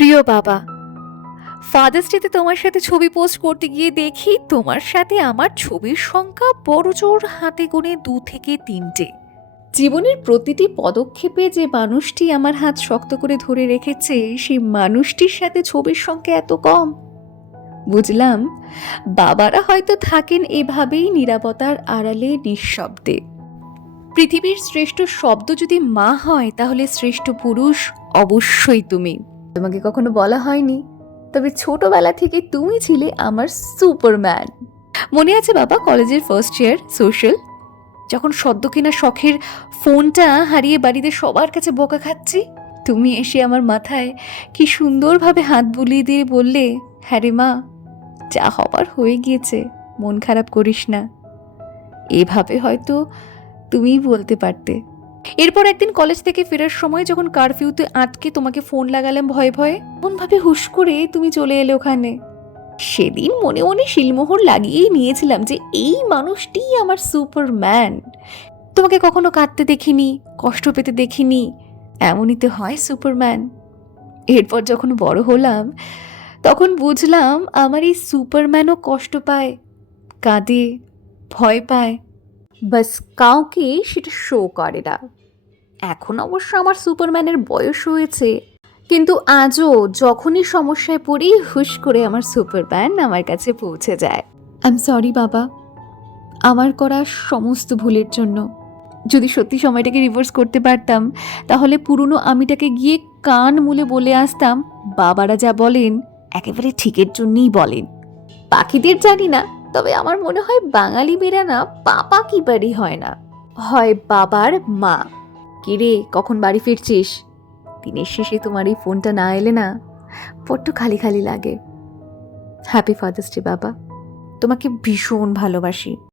প্রিয় বাবা, ফাদার্স ডেতে তোমার সাথে ছবি পোস্ট করতে গিয়ে দেখি তোমার সাথে আমার ছবির সংখ্যা বড়জোর হাতে গোনে 2 থেকে 3টে। জীবনের প্রতিটি পদক্ষেপে যে মানুষটি আমার হাত শক্ত করে ধরে রেখেছে সেই মানুষটির সাথে ছবির সংখ্যা এত কম। বুঝলাম, বাবারা হয়তো থাকেন এভাবেই নীরবতার আড়ালে নিঃশব্দে। পৃথিবীর শ্রেষ্ঠ শব্দ যদি মা হয় তাহলে শ্রেষ্ঠ পুরুষ অবশ্যই তুমি। তোমাকে কখনো বলা হয়নি, তবে ছোটবেলা থেকে তুমি ছিলে আমার সুপারম্যান। মনে আছে বাবা, কলেজের ফার্স্ট ইয়ার সোশ্যাল, যখন সদ্য কেনা শখের ফোনটা হারিয়ে বাড়িতে সবার কাছে বকা খাচ্ছি, তুমি এসে আমার মাথায় কি সুন্দরভাবে হাত বুলিয়ে দিয়ে বললে, হ্যাঁ রে মা, যা হবার হয়ে গিয়েছে, মন খারাপ করিস না। এভাবে হয়তো তুমিই বলতে পারতে। এরপর একদিন কলেজ থেকে ফেরার সময় যখন কারফিউতে আটকে তোমাকে ফোন লাগালাম ভয়ে ভয়ে, এমনভাবে হুশ করে তুমি চলে এলে ওখানে। সেদিন মনে মনে শিলমোহর লাগিয়েই নিয়েছিলাম যে এই মানুষটিই আমার সুপারম্যান। তোমাকে কখনো কাঁদতে দেখিনি, কষ্ট পেতে দেখিনি, এমনই তো হয় সুপারম্যান। এরপর যখন বড় হলাম তখন বুঝলাম আমার এই সুপারম্যানও কষ্ট পায়, কাঁদে, ভয় পায়, বাস কাউকে সেটা শো করে না। এখন অবশ্য আমার সুপারম্যানের বয়স হয়েছে, কিন্তু আজও যখনই সমস্যায় পড়ি হুশ করে আমার সুপারম্যান আমার কাছে পৌঁছে যায়। আই এম সরি বাবা, আমার করা সমস্ত ভুলের জন্য। যদি সত্যি সময়টাকে রিভার্স করতে পারতাম তাহলে পুরনো আমিটাকে গিয়ে কান মুলে বলে আসতাম, বাবারা যা বলেন একেবারে ঠিকের জন্যই বলেন। পাখিদের জানি না, তবে আমার মনে হয় বাঙালি মেয়েরা না পাপা কি বাড়ি হয় না, হয় বাবার মা। কিরে, কখন বাড়ি ফিরছিস? দিনের শেষে তোমার এই ফোনটা না এলে না বড্ড খালি খালি লাগে। হ্যাপি ফাদার্স ডে বাবা, তোমাকে ভীষণ ভালোবাসি।